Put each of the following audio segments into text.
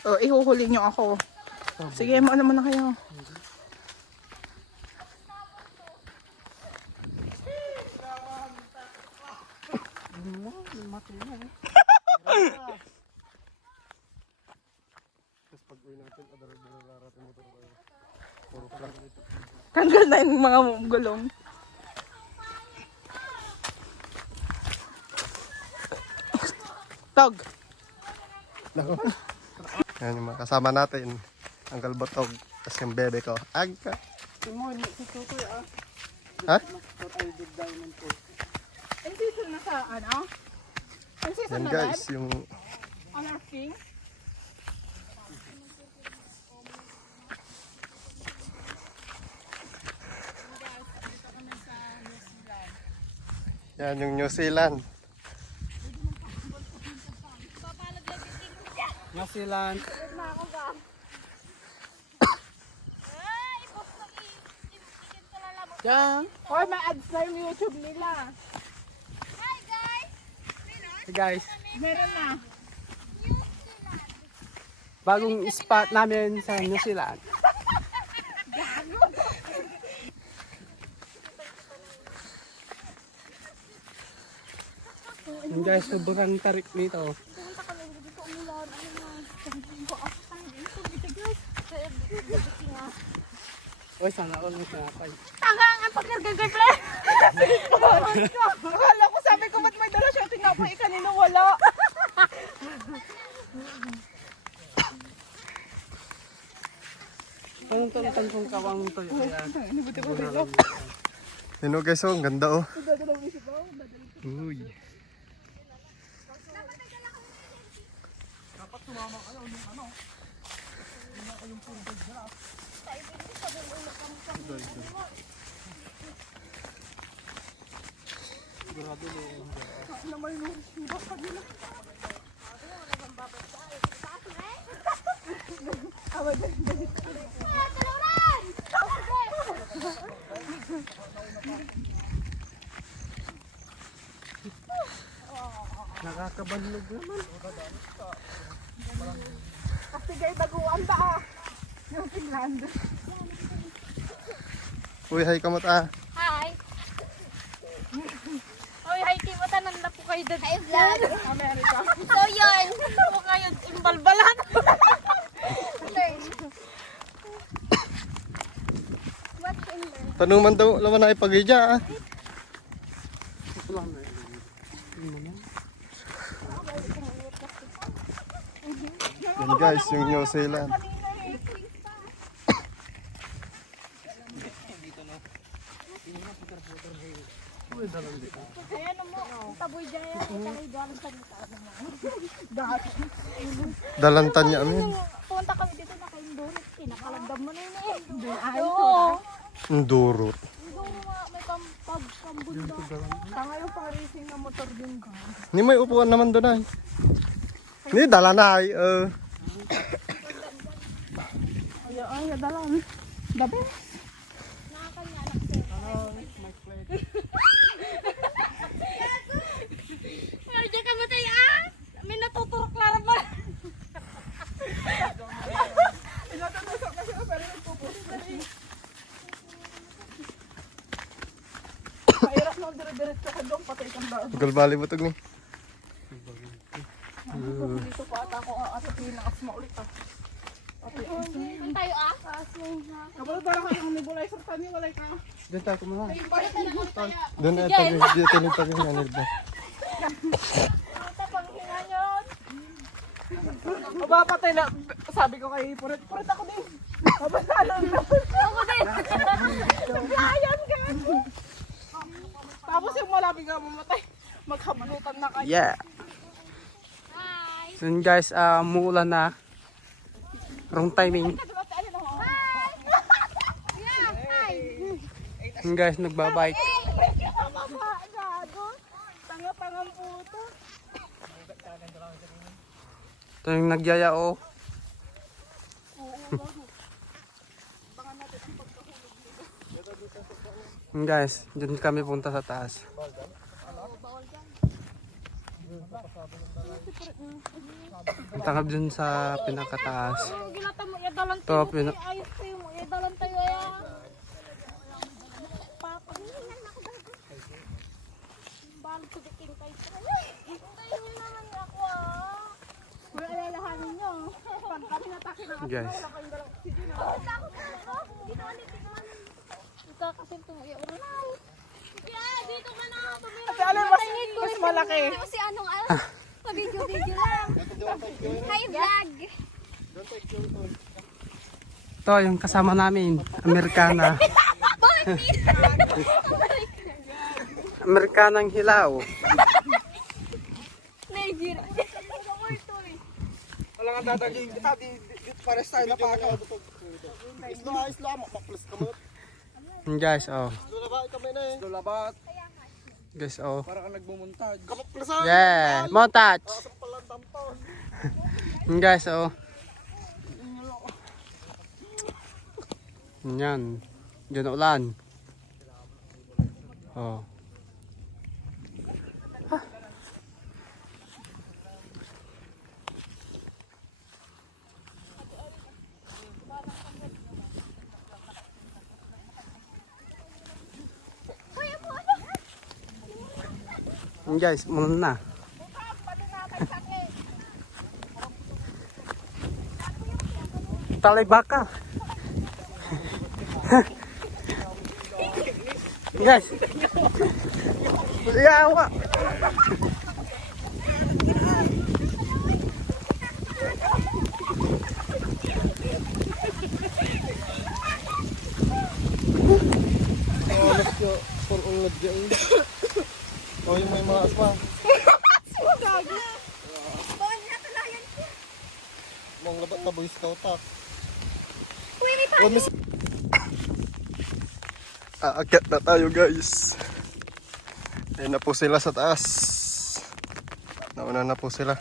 O, ihuhuli nyo ako. Sige, mauna muna kayo. Tanggal na yung mga gulong. Tog. Yan yung mga kasama natin. Ang galbotog. Tapos yung bebe ko. Agka. Ha? Ang season na sa ano? Ang season Yan na guys, red? yung On our king? yan yung New Zealand. New Zealand. Yan. Or may ads na yung YouTube nila. Hey guys, Meron na. bagong spot namin sa New Zealand. Yan guys, sobrang tarik nito. Uy, sana all mo sinapay. Tangang ang pagkagagagay. Akala ko, sabi ko, ba't may dala siya? Tinapay kanina wala. Anong tantang kong kawang to yun? Yun o guys, oh, ang ganda oh. Uy. Nakakabanlog naman. Kasi gay baguan ba? Yung Finland. Uy, hi kamot ah. Hi. Oy, hi Kim, tanan na po kayo doon. Hi, vlog. America. So yun, po kayo imbalbalan. What's in there? Tanuman daw, laman na ipagidya ah. Wala na. Yan guys, yung New Zealand. Ayan mo, taboy dyan yan. Ito kayo galing sa nita. Dalantan niya amin. Punta kami dito na kayong doon. Pinakalandam mo na yun eh. Ay, Oo. Ang durot. Doon may pambunda. Tanga yung pang-racing na motor din ka. Ni may upuan naman doon ay. Ni dala na ay. Ay, dalan. Dabi. Nakakanya anak sir. Ay, diyan ka matay ah! May natuturok lara ba? Pinatatusok na siya, pero nagpupusin na rin. Mahirap nang dire-diretso ka doon, patay kang daan. Galbali mo tag ni. Dito pa ata ako sa pinaka-asma ulit ah. Doon tayo ah. Kapag parang kayong nebulizer pa niyo, walay ka. Doon tayo kumula. Doon ay tag dito ni tag ni nilba. Ito pang hinga yun. Mabapatay na, sabi ko kay Puret ako din. Mabasalo na. Ako din. Ayan ka. Tapos yung malabi ka mamatay, maghablutan na kayo. Yeah. Hi. Yun guys, muulan na. Wrong timing. Yeah, hi. Yun guys, nagbabike. Gago. Tanga-tangang puto. Ito yung nagyaya oh. Yun guys, dyan kami punta sa taas. Punta ka dun sa pinakataas. Gilata mo, yadalan Ito, tayo. Ayos kayo mo, yadalan tayo. Papahingan ako ba? Balo ko diking kayo. Hintayin nyo naman ako Wala alalahanin nyo. Pag kami natake ng Guys. wala kayong dalang oxygen. Takot na ako. Dito ulit, tingnan. Ika kasi tumuya. Uranay. Dito ka na. Ate, alam, mas malaki. Si anong video lang. Hi vlog. Ito, yung kasama namin. Amerikana. Amerikanang hilaw. Nigeria. Wala nga dadaging kita. Dito pares tayo na pakaw. Islo, makplas ka mo. Guys, oh. Lulabat. Guys, oh. Para ka nagmumontag. Kapaklasan. Yeah, montage. Guys, oh. Yan. Diyan na ulan. Oh. Guys, muna na. Talay baka. Guys. Yawa. Oh, yung may mga asma. Mong labat na Boy Scout ah. Aakyat na tayo guys. Ayun na po sila sa taas. Nauna na po sila.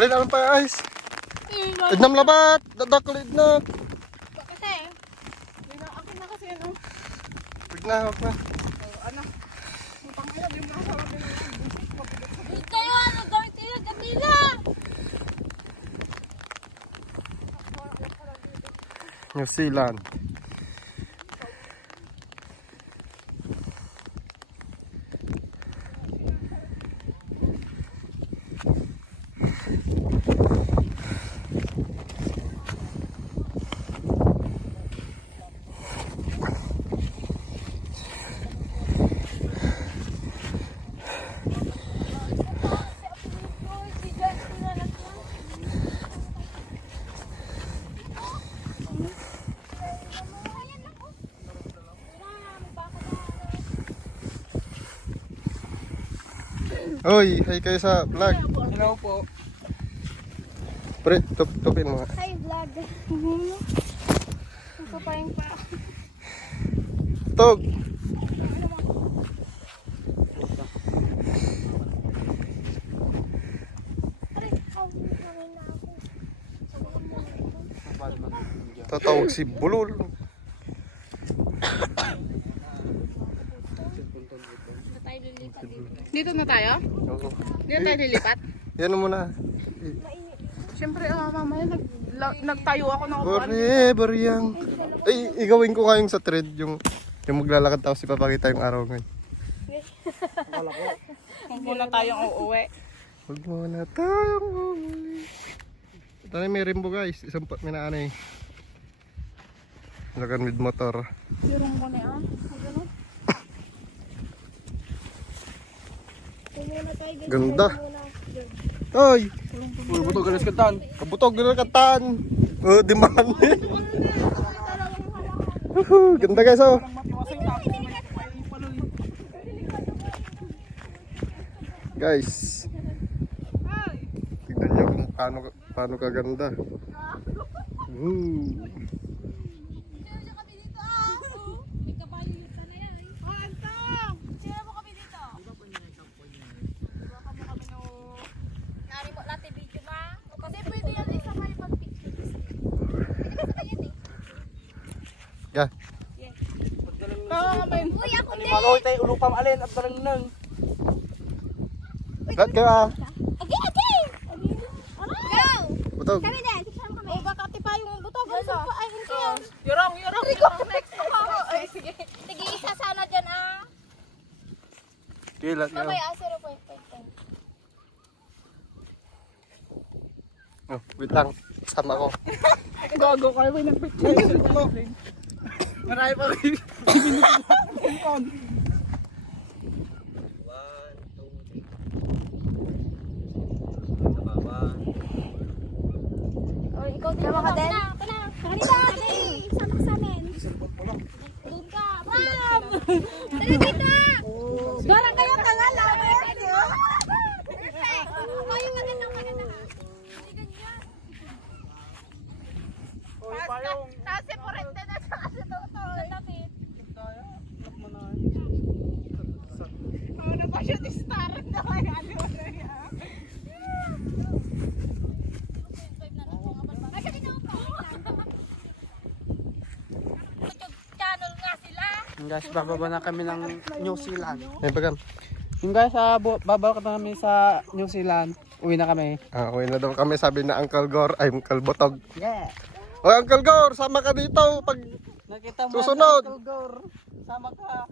Alin alam pa guys. Idnam labat, dadakol idnam. Kasi, ako na kasi ano. Wag na. Kayo ano, gawin sila, kanila. New Zealand. Oy, hay kayo sa vlog. Hello po. Pre, tupin mo. Hi vlog. Gusto pa rin pa. Tog. Tatawag si Bulol. Dito na tayo? Dito tayo lilipat? Yan muna. Siyempre, mamaya nagtayo ako ng upuan. Forever young. Ay, igawin ko nga yung sa thread, yung maglalakad tapos ipapakita yung araw ngayon. Huwag muna tayong uuwi. Huwag muna tayong umuwi. Ito na may rimbo guys. Isang may naanay. Lagan with motor. Sirong ko na Ganda. Ay! Uy, butog galas kantan. Kabutog na katan. Oh, diman. Ganda guys oh. Guys, Paano kaganda. Woo. Sino kami dito ah? May kabayo yung tanay ay. Antong! Sino mo kami dito? Diba kami no... Nari mo natin video ma? Kasi pwede yan isa kayo pag-picture. Pwede ka sa kanya eh. Ya. Uy, ako din! Maloy tayo ulupam alin at barang nang. Lahat kayo ah. Again! Go! Butog. Kami din, kasama kami. O baka tipa yung butog. Ay, hindi yan. Yorong! Next ko ako. Ay, sige. Sige, isa sana dyan ah. Kilat Mamay kayo. ah, 0.5. Oh, wait lang. Sama ko. Gago kayo may nagpicture. Marami pa rin. O, ikaw din. Sama ka din? Kanina. Sama ka sa amin. Doon ka. Ma'am! Tara dito! Barang kayo kalala. Kayo maganda. Hindi ganyan. Nasi porente na sa kasi tutoy. Lapit. Ano ba siya di-star na kaya ano na yan? Ay, sabi na ako. YouTube channel nga sila. Yung guys, bababa na kami ng New Zealand. Ay, bagam. Yung guys, bababa na kami sa New Zealand. Uwi na kami. Uwi na daw kami, sabi na Uncle Gor, ay Uncle Botog. Yeah. Oy, Uncle Gor, sama ka dito pag Nakita mo susunod. Gor. Sama ka.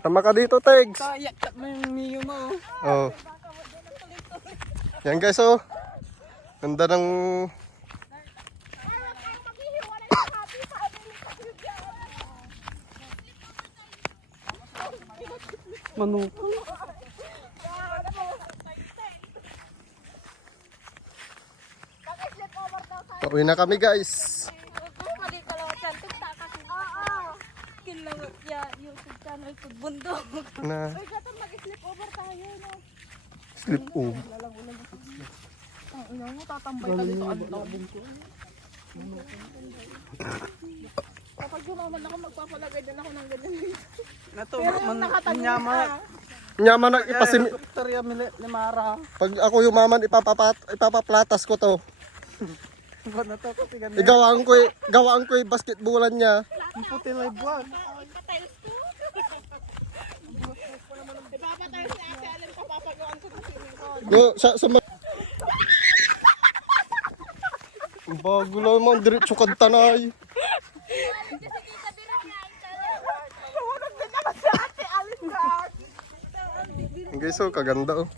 Sama ka dito, Tegs. Kaya mo yung Mio mo. Oh. Yan guys, oh. Ganda ng Manok. pauwi na kami, guys. Kilawat ya YouTube channel ko bundok. Na Uy, gato mag-sleep over tayo, no? sleep over. Ang ina mo, tatambay ka dito. Ano na ko? Kapag gumaman ako, magpapalagay din ako ng ganyan dito. Nato, Pero yung nakatanim nyama. Nyaman na ipasim. Victoria Limara. Pag ako yumaman, ipapaplatas ko to. Ba na to kasi ganun. Gawaan ko yung basketballan niya. Ang puti live vlog. Ipatiles ko. Ipapatiles si Ate Allen, papapagawan ko ng swimming pool. Yo, sa bago lang mo, diretso kantanay. Kasi kita bilang nga, Sumunod din naman sa Ate Alin vlog. Guys, oh, kaganda oh.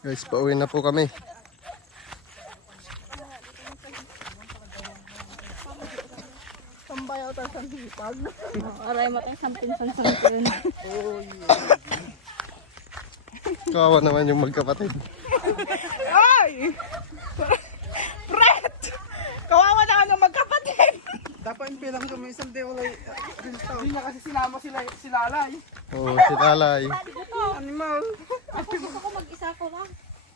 Guys, pauwi na po kami. Sambayaw tayo sa hipag. Aray mo tayong sampin. Kawawa naman yung magkapatid. Ay! Fred! Kawawa na ano magkapatid! Dapat yung pilang kami isang day wala. Hindi niya kasi sinama si Lalay. Oh, si Talay. Animal. Gusto ko mag-isa ko lang.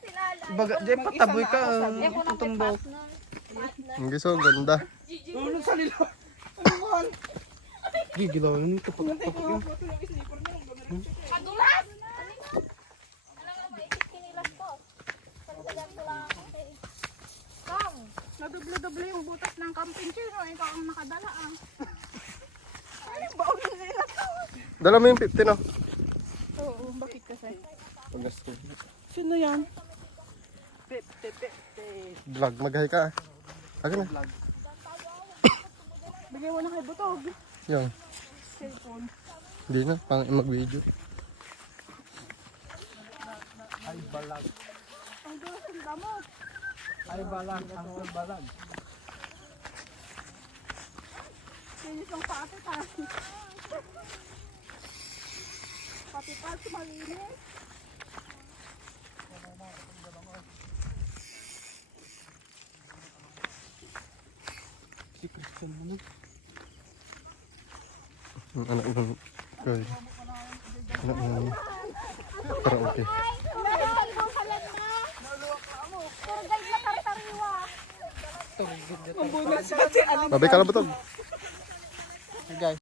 Sinalay. Baga, di pataboy ka. Eh, ko nang Tumbok. pass nun. Guys, oh, ganda. Tulog sa lilo. Ano mo? Gigilaw yun. Kapag Madulas! Alam nga, maisip kinilas ko. Pagsagan ko lang ako. Kang! Nadoble-doble yung butas ng camping chair, no? Ikaw ang nakadala, ah. Dala mo yung 50, no? Oo, bakit kasi? Sino yan? Vlog, mag-hi ka. Aga na. Bigay mo na kay Butog. Yung. Cellphone. Hindi na, pang mag-video. Ang dulas ng damot. ay balag. Ang balag. Linis ang pati, ha? Pati pa, malinis. Si Christian naman. Ang anak ng girl. Anak ng karaoke. Babay ka lang ba ito? Guys.